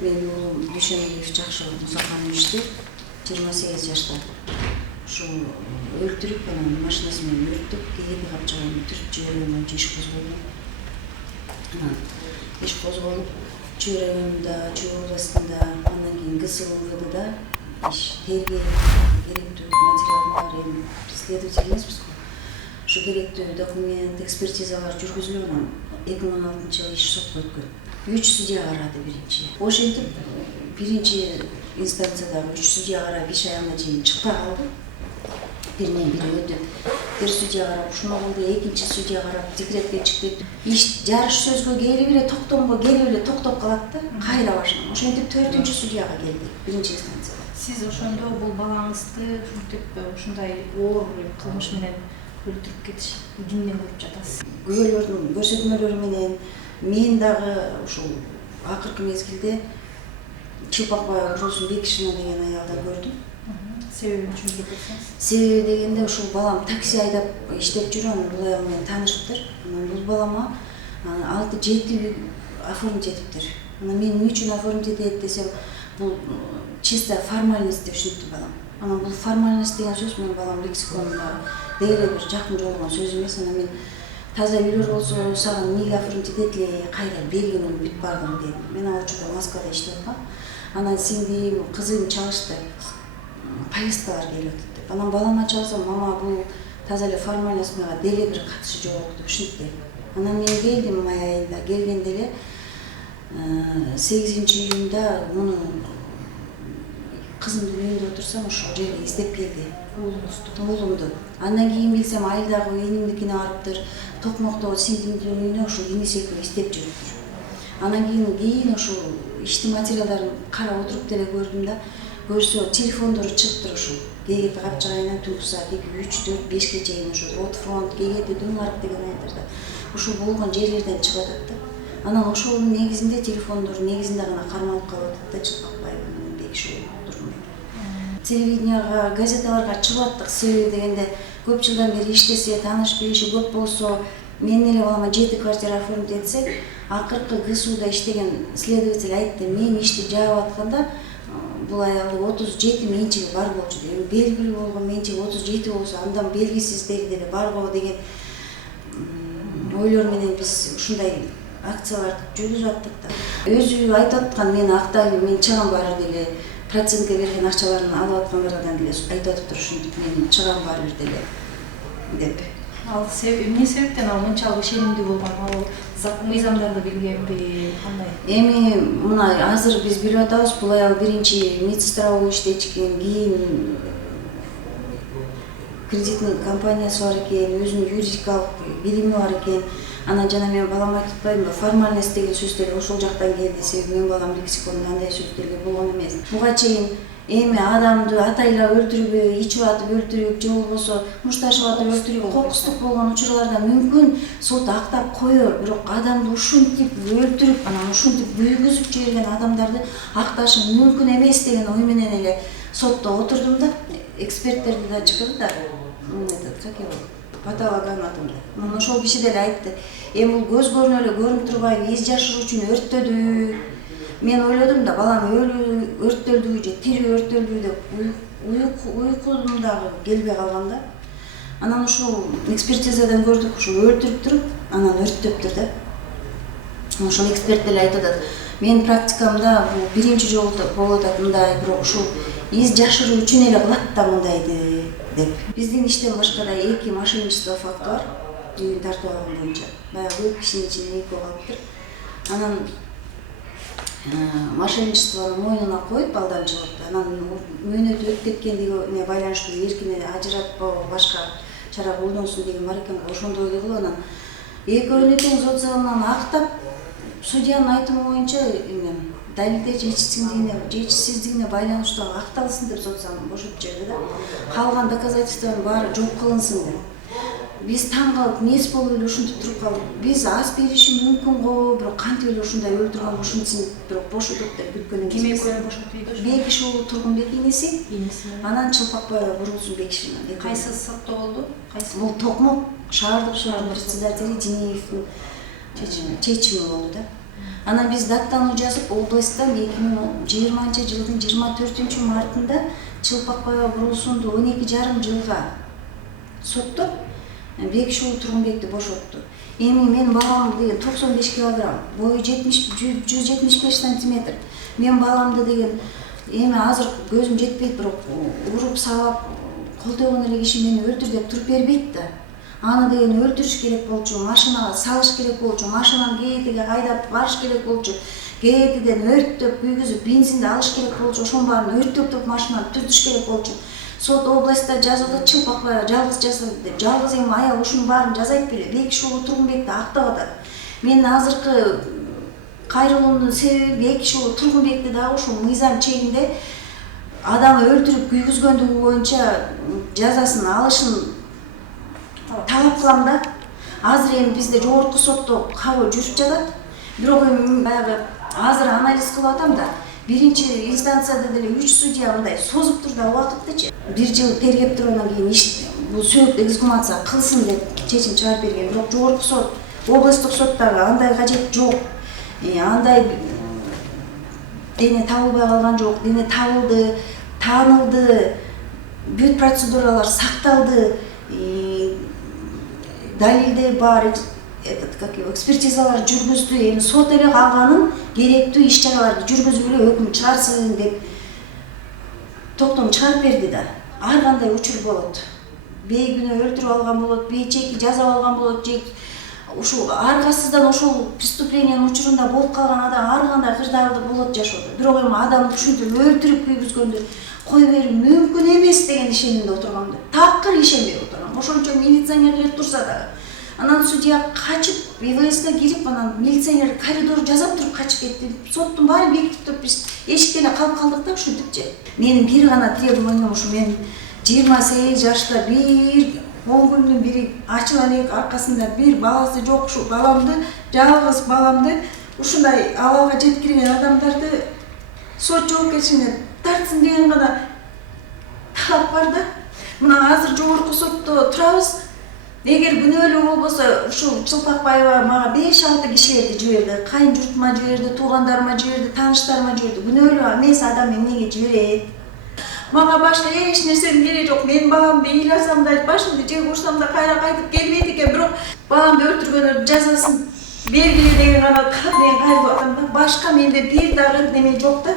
Менин уулум Дүйшөнбеков Жакшы Мусахановичти 28 жашта ушу өлтүрүп, анан машинасы менен өрттөп, кээде капчыгын түрүп жиберген боюнча иш козголгон. Анан иш козголуп, Чүй областында, андан кийин ГСУ-да иш терге керектүү материалдар, эми следователь эмеспиз го. Ушу керектүү документ, экспертизалар жүргүзүлүп, анан 2016 иш сотко өткөн. 3 судья карады биринчи. Ошентип биринчи инстанциядагы 3 судья карап иш аягына чейин чыкпай калды. Биринен бири өтүп, бир судья карап ушуну кылды, экинчи судья карап декретке чыгып кетти. Иш жарыш сөзгө келип эле токтомго келип эле токтоп калат да, кайра башынан. Ошентип 4-чү судьяга келди, биринчи инстанцияда. Сиз ошондо бул балаңызды ушинтип ушундай оор кылмыш менен өлтүрүп кетиш эмнен көрүп жатасыз? Күбөлөрдүн көрсөтмөлөрү менен мен дагы ушул акыркы мезгилде Чылпакбаева Курулуштун Бекишина деген аялда көрдүм. Себебин түшүндүрүп кетсеңиз. Себеби дегенде ушул балам такси айдап иштеп жүрөм, бул аял менен таанышыптыр. Анан бул балама 6-7 оформить этиптир. Анан мен эмне үчүн оформить этет десем, бул чисто формальность деп түшүндү балам. Анан бул формальность деген сөз менин балам лексиконунда деле бир жакын жолуган сөз эмес. Анан мен таза үйлөр болсо сага эмнеге оформить этет эле, кайра бергенин бүт бардым дедим. Мен ал учурда Москвада иштеп аткам. Анан сиңдим, кызым чалышты. Повесткалар келип атат деп. Анан балама чалсам, мама бул таза эле формальность менен деле бир катышы жок деп түшүндү. Анан мен келдим май айында, келгенде эле 8-июнда муну кызымдын үйүндө отурсам ошол жерге издеп келди. Уулумду. Андан кийин билсем айылдагы энимдикине барыптыр. Токмокто сиңдимдин үйүнө ошол иниси экөө издеп жүрүптүр. Андан кийин ошол иштин материалдарын карап отуруп деле көрдүм да, көрсө телефондору чыгыптыр ушул. Кегети капчыгайынан түнкү саат 2, 3, 4, 5ке чейин ошол Ротфронт, Кегети, Дунгарк деген аялдарда ушул болгон жерлерден чыгып атат да. Анан ошонун негизинде телефондору негизинде гана кармалып калып атат да Чылпакбаева менен Бекишев турмун. Телевиденияга, газеталарга чыгып аттык, себеби дегенде көп жылдан бери иштесе, тааныш билиши көп болсо, мен эле балама 7 квартира оформить этсек, акыркы ГСУда иштеген следователь айтты, мен ишти жаап атканда бул аялдын 37 менчиги бар болчу деп. Белгилүү болгон менчиги 37 болсо, андан белгисиздери деле барго деген ойлор менен биз ушундай акцияларды жүргүзүп аттык да. Өзү айтып аткан, мен актайбы, мен чыгам баары деле, процентке берген акчаларын алып аткандардан деле айтып атыптыр, ушинтип мен чыгам баары деле деп. Ал эмне себептен ал мынчалык ишенимдүү болгон? Ал мыйзамдарды билгенби, кандай? Эми мына азыр биз билип атабыз, бул аял биринчи медсестра болуп иштечкен, кийин кредитный компаниясы бар экен, өзүнүн юридикалык билими бар экен. Анан жана мен балама айтып атпаймынбы, формальность деген сөз деле ошол жактан келди, себеби мен балам лексиконунда андай сөз деле болгон эмес. Буга чейин эми адамды атайлап өлтүрүп, ичип атып өлтүрүп, же болбосо мушташып атып өлтүрүп, кокустук болгон учурларда мүмкүн сот актап коёр, бирок адамды ушинтип өлтүрүп, анан ушинтип күйгүзүп жиберген адамдарды акташы мүмкүн эмес деген ой менен эле сотто отурдум да. Эксперттерди да чакырды да. Как его? Патологоанатомду. Мына ошол киши деле айтты. Эми бул көз көрүнө эле көрүнүп турбайбы, из жашыруу үчүн өрттөдү. Мен ойлодум да, балам өлүү өрттөлдү же тирүү өрттөлдү деп уйкум дагы келбей калган да. Анан ушул экспертизадан көрдүк, ушул өлтүрүп туруп, анан өрттөптүр да. Ошол эксперт деле айтып атат. Мен практикамда бул биринчи жолу болуп атат мындай, бирок ушул из жашыруу үчүн эле кылат да мындайды деп. Биздин иштен башка да 2 мошенничество факты бар. Үйүн тартып алган боюнча. Баягы көп кишинин ичинен 2 калыптыр. Анан мошенничествону мойнуна коюп алдамчылыкты, анан мөөнөтү өтүп кеткендигине байланыштуу эркине ажыратпоо, башка чара колдонсун деген бар экен. Ошондой эле кылып анан экөөнү тең сот залынан актап, судьянын айтымы боюнча далилдер жетишсиздигине байланыштуу акталсын деп сот залынан бошотуп жиберди да. Калган доказательствонун баары жок кылынсын деп. Биз таң калып, мес болуп эле ушинтип туруп калдык. Биз аз бериши мүмкүн го, бирок кантип эле ушундай өлтүргөн ушинтсин, бирок бошотуп деп күткөн Ким экөөнү бошотуп ийди? Бекиш уулу Тургунбек иниси, анан Чылпакбаева Курулуштун Бекишина. Кайсы сотто болду? Кайсы? Бул Токмок шаардык сотунун председатели Динеевдин чечими болду да. Анан биз даттануу жазып областтан 2020-жылдын 24-мартында Чылпакбаева бурулусунду 12,5 жылга соттоп Бекиш уулу Тургунбекти бошотту. Эми менин балам деген 95 килограмм, бою 175 сантиметр. Мен баламды деген эми азыр көзүм жетпейт, бирок уруп сабап колтойгон эле киши мени өлтүр деп туруп бербейт да. Аны деген өлтүрүш керек болчу, машинага салыш керек болчу, машинаны кээдиге айдап барыш керек болчу, кээдиден өрттөп, күйгүзүп, бензинди алыш керек болчу, ошонун баарын өрттөп машинаны түртүш керек болчу. Сот областта жазып Чылпакбаева жалгыз жасады деп. Жалгыз эми аял ушунун баарын жазайт беле. Бекиш уулу Тургунбекти актап атат. Менин азыркы кайрылуумдун себеби Бекиш уулу Тургунбекти дагы ушул мыйзам чегинде адам өлтүрүп күйгүзгөндүгү боюнча жазасын алышын талап кылам да. Азыр эми бизде жогорку сотто кабыл жүрүп жатат. Бирок эми баягы азыр анализ кылып атам да. Биринчи инстанцияда деле 3 судья мындай созуп тур да убакыттычы. 1 жыл тергеп тургандан кийин бул сөөк эксгумация кылсын деп чечим чыгарып берген. Бирок жогорку сот, областтык соттагы андай кажет жок. Андай дене табылбай калган жок. Дене табылды, таанылды, бүт процедуралар сакталды. Далилдер бар, экспертизалар жүргүздү. Эми сот эле калганын керектүү иш-чараларды жүргүзүп эле өкүм чыгарсын деп токтом чыгарып берди да. Ар кандай учур болот. Бейгүнөө өлтүрүп алган болот, бейчеки жазап алган болот, же ушул аргасыздан ошол преступлениянын учурунда болуп калган адам ар кандай кырдаалды болот жашоодо. Бирок эми адамды ушинтип өлтүрүп күйгүзгөндү кой берүү мүмкүн эмес деген ишенимде отургам да. Такыр ишенбей отургам. Ошончо милиционерлер турса дагы. Анан судья качып, ИВСке кирип, анан милиционер коридор жазап туруп качып кетти. Соттун баары бекитип туруп биз эшикте эле калып калдык да ушинтипчи. Менин бир гана требованием ушу, мен 28 жашта бир 10 күндүн бири ачыла элек аркасында бир баласы жок ушу баламды, жалгыз баламды ушундай абалга жеткирген адамдарды сот жоопкерчилигине тартсын деген гана талап бар да. Мына азыр жогорку сотто турабыз. Эгер күнөөлүү болбосо ушул Чылпакбаева мага 5-6 кишилерди жиберди, кайын журтума жиберди, туугандарыма жиберди, тааныштарыма жиберди. Күнөөлүү эмес адам эмнеге жиберет? Мага башка эч нерсенин кереги жок. Мен баламды ыйласам да, башымды жеп урсам да кайра кайтып келбейт экен. Бирок баламды өлтүргөндөрдүн жазасын бергиле деген гана талап менен кайрылып атам да. Башка менде бир дагы неме жок да.